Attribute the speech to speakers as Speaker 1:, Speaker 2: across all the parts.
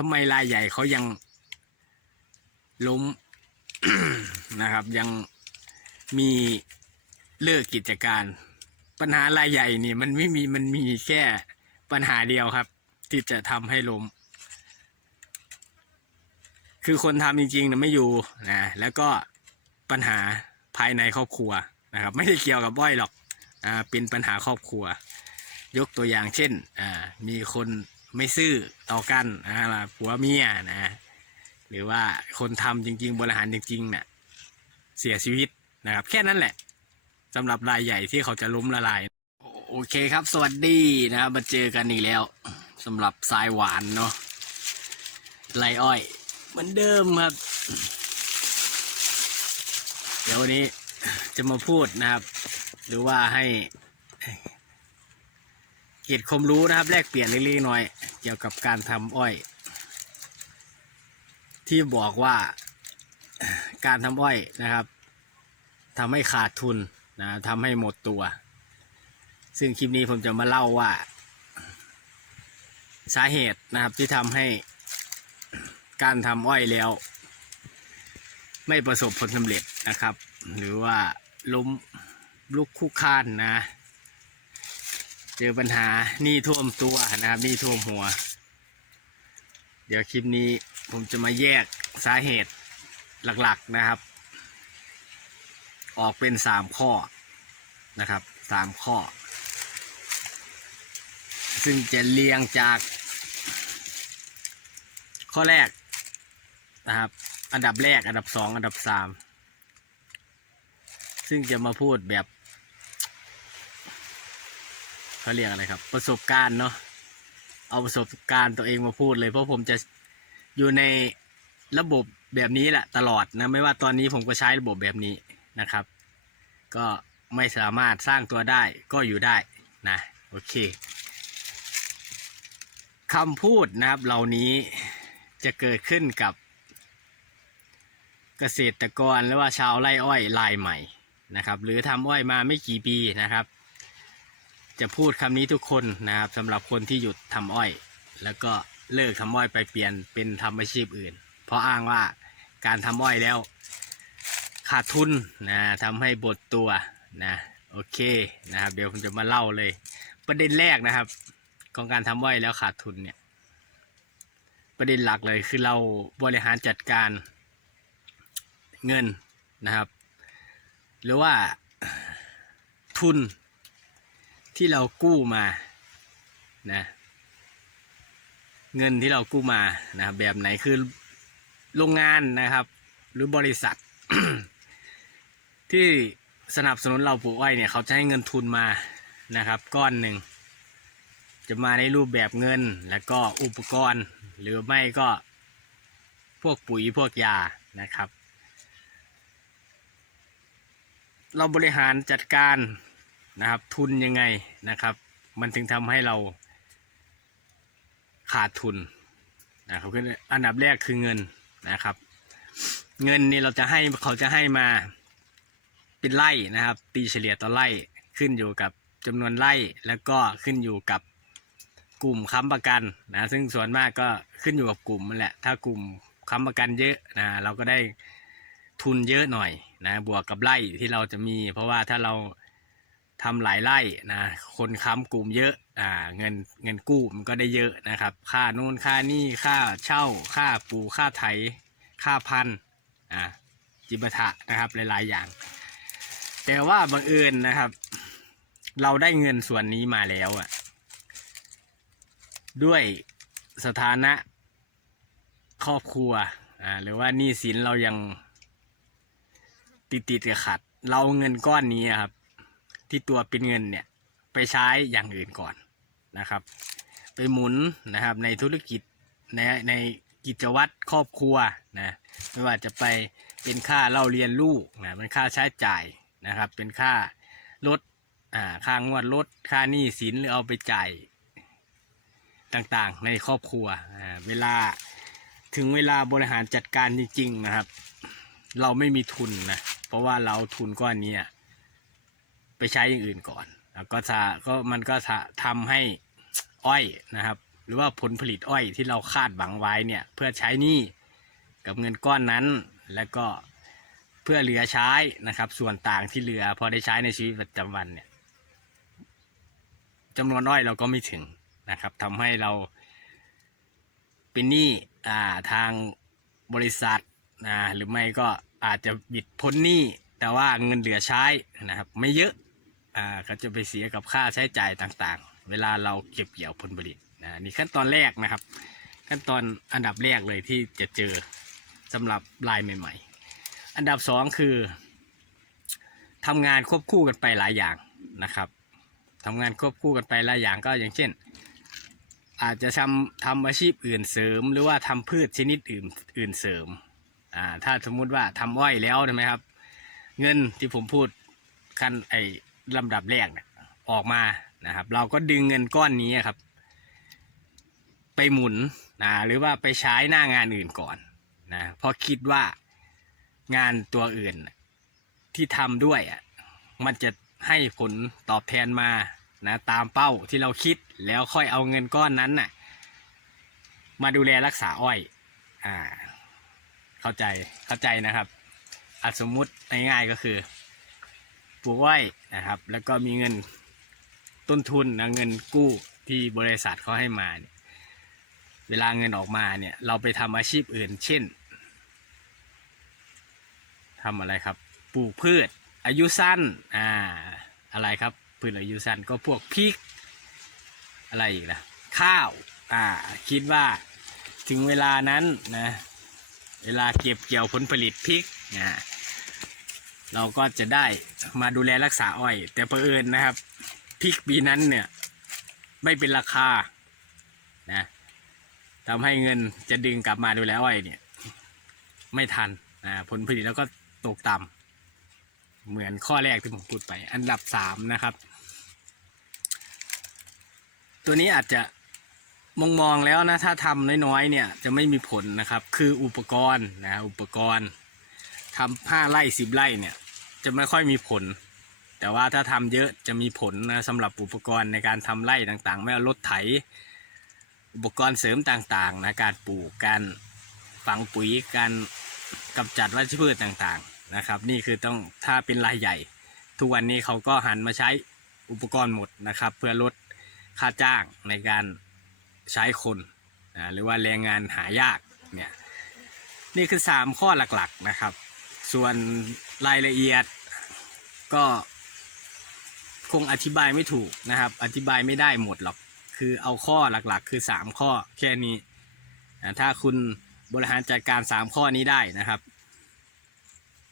Speaker 1: ทำไมรายใหญ่เขายังล้มนะครับ ยังมีเลิกกิจการ ปัญหารายใหญ่นี่มันไม่มีมันมีแค่ปัญหาเดียวครับ ที่จะทำให้ล้มคือคนทำจริงๆนะไม่อยู่นะแล้วก็ปัญหาภายในครอบครัวนะครับ ไม่ได้เกี่ยวกับบ้อยหรอกอ่าเป็นปัญหาครอบครัว ยกตัวอย่างเช่นอ่ามีคน ไม่ซื่อต่อกันอ่าผัวเมียนะหรือว่าคนทำจริง ๆ บริหารจริงๆเนี่ยเสียชีวิตนะครับ แค่นั้นแหละสำหรับรายใหญ่ที่เขาจะล้มละลาย โอเคครับ สวัสดีนะครับมาเจอกันอีกแล้วสำหรับสายหวานเนาะไรอ้อย เหมือนเดิมครับ เดี๋ยววันนี้จะมาพูดนะครับ หรือว่าให้ เกร็ดความรู้นะครับ แลกเปลี่ยนเล็กๆน้อยเกี่ยวกับการทำอ้อย ที่บอกว่าการทำอ้อยนะครับทำให้ขาดทุนนะทำให้หมดตัว ซึ่งคลิปนี้ผมจะมาเล่าว่า สาเหตุนะครับที่ทำให้การทำอ้อยแล้ว ไม่ประสบผลสำเร็จนะครับ หรือว่าล้มลุกคุกคานนะ เจอปัญหาหนี้ท่วมตัวนะครับหนี้ท่วมหัว เดี๋ยวคลิปนี้ผมจะมาแยกสาเหตุหลักๆนะครับ ออกเป็นสามข้อนะครับสามข้อ ซึ่งจะเรียงจากข้อแรกนะครับอันดับแรกอันดับสองอันดับสามซึ่งจะมาพูดแบบ เขาเรียกอะไรครับ ประสบการณ์เนาะเอาประสบการณ์ตัวเองมาพูดเลยเพราะผมจะอยู่ในระบบแบบนี้แหละตลอดนะไม่ว่าตอนนี้ผมก็ใช้ระบบแบบนี้นะครับ ก็ไม่สามารถสร้างตัวได้ก็อยู่ได้นะโอเคคำพูดนะครับเหล่านี้จะเกิดขึ้นกับ เกษตรกรหรือว่าชาวไร่อ้อยรายใหม่นะครับ หรือทำอ้อยมาไม่กี่ปีนะครับ จะพูดคำนี้ทุกคนนะครับสำหรับคนที่หยุดทำอ้อย แล้วก็เลิกทำอ้อยไปเปลี่ยนเป็นทำอาชีพอื่น เพราะอ้างว่าการทำอ้อยแล้ว ขาดทุนนะทำให้บดตัวนะโอเคนะครับ เดี๋ยวผมจะมาเล่าเลย ประเด็นแรกนะครับ ของการทำอ้อยแล้วขาดทุนเนี่ย ประเด็นหลักเลยคือเราบริหารจัดการเงินนะครับ หรือว่าทุน ที่เรากู้มานะเงินที่เรากู้มานะครับแบบไหนคือโรงงานนะครับ หรือบริษัท ที่สนับสนุนเราปลูกอ้อยเนี่ยเขาจะให้เงินทุนมานะครับ ก้อนหนึ่งจะมาในรูปแบบเงินแล้วก็อุปกรณ์ หรือไม่ก็พวกปุ๋ยพวกยานะครับ เราบริหารจัดการ นะครับ ทุนยังไงนะครับ มันถึงทำให้เราขาดทุนนะครับคืออันดับแรกคือเงินนะครับ เงินนี่เราจะให้เขาจะให้มาเป็นไร่นะครับ ตีเฉลี่ยต่อไร่ขึ้นอยู่กับจำนวนไร่แล้วก็ขึ้นอยู่กับกลุ่มค้ำประกันนะซึ่งส่วนมากก็ขึ้นอยู่กับกลุ่มนั่นแหละ ถ้ากลุ่มค้ำประกันเยอะนะเราก็ได้ทุนเยอะหน่อยนะบวกกับไร่ที่เราจะมี เพราะว่าถ้าเรา ทำหลายไร่นะคนค้ำกลุ่มเยอะอ่าเงินเงินกู้มันก็ได้เยอะนะครับ ค่าโน่นค่านี่ค่าเช่า ค่าปูค่าไถ ค่าพันอ่าจิปาถะนะครับหลายๆอย่าง แต่ว่าบังเอิญนะครับ เราได้เงินส่วนนี้มาแล้วอะด้วยสถานะครอบครัวอ่าหรือว่าหนี้สินเรายังติดติดๆขัด เราเงินก้อนนี้ครับ ที่ตัวเป็นเงินเนี่ยไปใช้อย่างอื่นก่อนนะครับ ไปหมุนนะครับในธุรกิจในในกิจวัตรครอบครัวนะไม่ว่าจะไปเป็นค่าเล่าเรียนลูกนะเป็นค่าใช้จ่ายนะครับ เป็นค่ารถอ่าค่างวดรถค่าหนี้สินหรือเอาไปจ่ายต่างๆ ในครอบครัวอ่าเวลาถึงเวลาบริหารจัดการจริงๆนะครับ เราไม่มีทุนนะเพราะว่าเราทุนก้อนนี้ ไปใช้อย่างอื่นก่อนแล้วก็จะก็มันก็จะทำให้อ้อยนะครับ หรือว่าผลผลิตอ้อยที่เราคาดหวังไว้เนี่ยเพื่อใช้หนี้กับเงินก้อนนั้นแล้วก็เพื่อเหลือใช้นะครับ ส่วนต่างที่เหลือพอได้ใช้ในชีวิตประจำวันเนี่ยจำนวนอ้อยเราก็ไม่ถึงนะครับทำให้เราเป็นหนี้อ่าทางบริษัทอ่าหรือไม่ก็อาจจะบิดพ้นหนี้แต่ว่าเงินเหลือใช้นะครับ ไม่เยอะ อ่าก็จะไปเสียกับค่าใช้จ่ายต่างๆ เวลาเราเก็บเกี่ยวผลผลิตนะนี่ขั้นตอนแรกนะครับ ขั้นตอนอันดับแรกเลยที่จะเจอสำหรับลายใหม่ ๆ อันดับสองคือทำงานควบคู่กันไปหลายอย่างนะครับทำงานควบคู่กันไปหลายอย่างก็อย่างเช่น อาจจะทำทำอาชีพอื่นเสริม หรือว่าทำพืชชนิดอื่นอื่นเสริมอ่าถ้าสมมุติว่าทำอ้อยแล้วใช่ไหมครับ เงินที่ผมพูดขั้นไอ ลำดับแรกเนี่ยออกมานะครับ เราก็ดึงเงินก้อนนี้ครับ ไปหมุนนะหรือว่าไปใช้หน้างานอื่นก่อนนะเพราะคิดว่างานตัวอื่นที่ทำด้วยอะมันจะให้ผลตอบแทนมานะตามเป้าที่เราคิดแล้วค่อยเอาเงินก้อนนั้นน่ะมาดูแลรักษาอ้อยอ่าเข้าใจเข้าใจนะครับอาสมมุติง่ายๆก็คือ ลูกอ้อยนะครับ แล้วก็มีเงินต้นทุนนะเงินกู้ที่บริษัทเขาให้มาเนี่ยเวลาเงินออกมาเนี่ย เราไปทำอาชีพอื่น เช่นทำอะไรครับ ปลูกพืช อายุสั้นอ่าอะไรครับ พืชอายุสั้นก็พวกพริก อะไรอีกล่ะข้าวอ่าคิดว่าถึงเวลานั้นนะ เวลาเก็บเกี่ยวผลผลิตพริกนะ เราก็จะได้มาดูแลรักษาอ้อย แต่เผอิญนะครับพริกปีนั้นเนี่ย ไม่เป็นราคานะทำให้เงินจะดึงกลับมาดูแลอ้อยเนี่ย ไม่ทันนะผลผลิตแล้วก็ตกต่ำเหมือนข้อแรกที่ผมพูดไป อันดับสามนะครับ ตัวนี้อาจจะมองมองแล้วนะถ้าทำน้อยๆเนี่ยจะไม่มีผลนะครับ คืออุปกรณ์นะอุปกรณ์ ทำห้าไร่สิบไร่เนี่ย จะไม่ค่อยมีผล แต่ว่าถ้าทำเยอะจะมีผลนะสำหรับอุปกรณ์ในการทำไร่ต่างๆ ไม่ว่ารถไถ อุปกรณ์เสริมต่างๆนะการปลูกการฝังปุ๋ยการกำจัดวัชพืชต่างๆนะครับ นี่คือต้องถ้าเป็นรายใหญ่ ทุกวันนี้เขาก็หันมาใช้อุปกรณ์หมดนะครับ เพื่อลดค่าจ้างในการใช้คนอ่าหรือว่าแรงงานหายากเนี่ยนี่คือ 3 ข้อหลักๆนะครับ ส่วนรายละเอียดก็คงอธิบายไม่ถูกนะครับ อธิบายไม่ได้หมดหรอก คือเอาข้อหลักๆ คือ 3 ข้อแค่นี้ ถ้าคุณบริหารจัดการ 3 ข้อนี้ได้นะครับ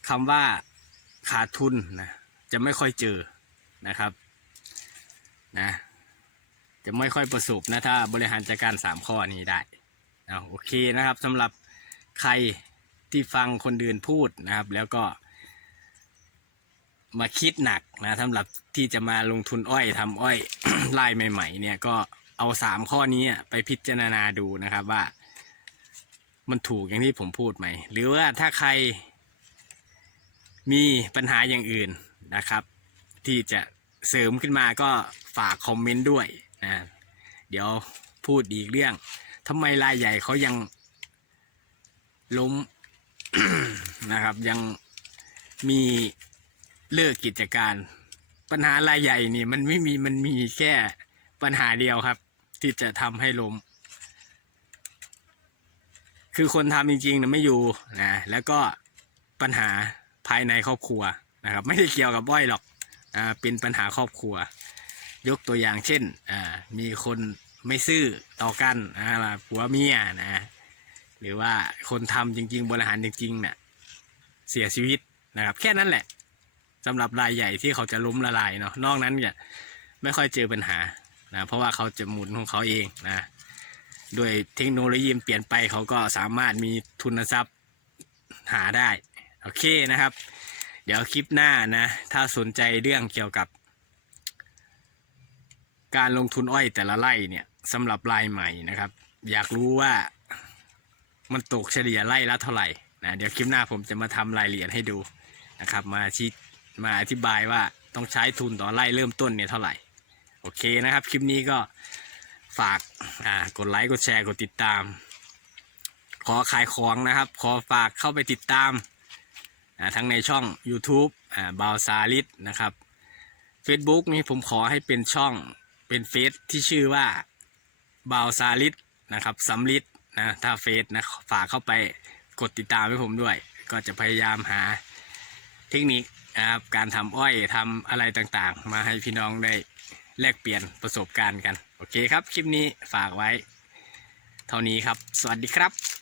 Speaker 1: คำว่าขาดทุนนะจะไม่ค่อยเจอนะครับนะจะไม่ค่อยประสบนะถ้าบริหารจัดการสามข้อนี้ได้เอาโอเคนะครับสำหรับใคร ที่ฟังคนอื่นพูดนะครับ แล้วก็ มาคิดหนักนะสำหรับที่จะมาลงทุนอ้อยทำอ้อยไล่ใหม่ ๆ เนี่ยก็เอาสามข้อนี้ไปพิจารณาดูนะครับว่า มันถูกอย่างที่ผมพูดไหม หรือว่าถ้าใครมีปัญหาอย่างอื่นนะครับ ที่จะเสริมขึ้นมาก็ฝากคอมเมนต์ด้วยนะเดี๋ยวพูดอีกเรื่องทำไมรายใหญ่เขายังล้ม นะครับ ยังมีเลิกกิจการ ปัญหารายใหญ่นี่มันไม่มีมันมีแค่ปัญหาเดียวครับ ที่จะทำให้ล้มคือคนทำจริงๆนะไม่อยู่นะแล้วก็ปัญหาภายในครอบครัวนะครับ ไม่ได้เกี่ยวกับอ้อยหรอกอ่าเป็นปัญหาครอบครัว ยกตัวอย่างเช่นอ่ามีคนไม่ซื่อต่อกันอ่าผัวเมียนะ หรือว่าคนทำจริง ๆ บริหารจริงๆเนี่ยเสียชีวิตนะครับ แค่นั้นแหละสำหรับรายใหญ่ที่เขาจะล้มละลายเนาะนอกนั้นเนี่ยไม่ค่อยเจอปัญหานะเพราะว่าเขาจะหมุนของเขาเองนะด้วยเทคโนโลยีเปลี่ยนไปเขาก็สามารถมีทุนทรัพย์หาได้ โอเคนะครับ เดี๋ยวคลิปหน้านะ ถ้าสนใจเรื่องเกี่ยวกับ การลงทุนอ้อยแต่ละไร่เนี่ยสำหรับรายใหม่นะครับ อยากรู้ว่า มันตกเฉลี่ยไร่ละเท่าไหร่นะเดี๋ยวคลิปหน้าผมจะมาทำรายละเอียดให้ดูนะครับ มาชี้มาอธิบายว่าต้องใช้ทุนต่อไร่เริ่มต้นเนี่ยเท่าไหร่ โอเคนะครับ คลิปนี้ก็ฝากกดไลค์กดแชร์กดติดตาม ขอขายของนะครับ ขอฝากเข้าไปติดตามทั้งในช่อง YouTube อ่าบาวซาลิดนะครับ Facebook นี่ผมขอให้เป็นช่องเป็นเฟซที่ชื่อว่าบาวซาลิดนะครับสำลิด นะถ้าเฟซนะฝากเข้าไปกดติดตามให้ผมด้วย ก็จะพยายามหาเทคนิคนะครับการทำอ้อยทำอะไรต่างๆ มาให้พี่น้องได้แลกเปลี่ยนประสบการณ์กัน โอเคครับ คลิปนี้ฝากไว้ เท่านี้ครับ สวัสดีครับ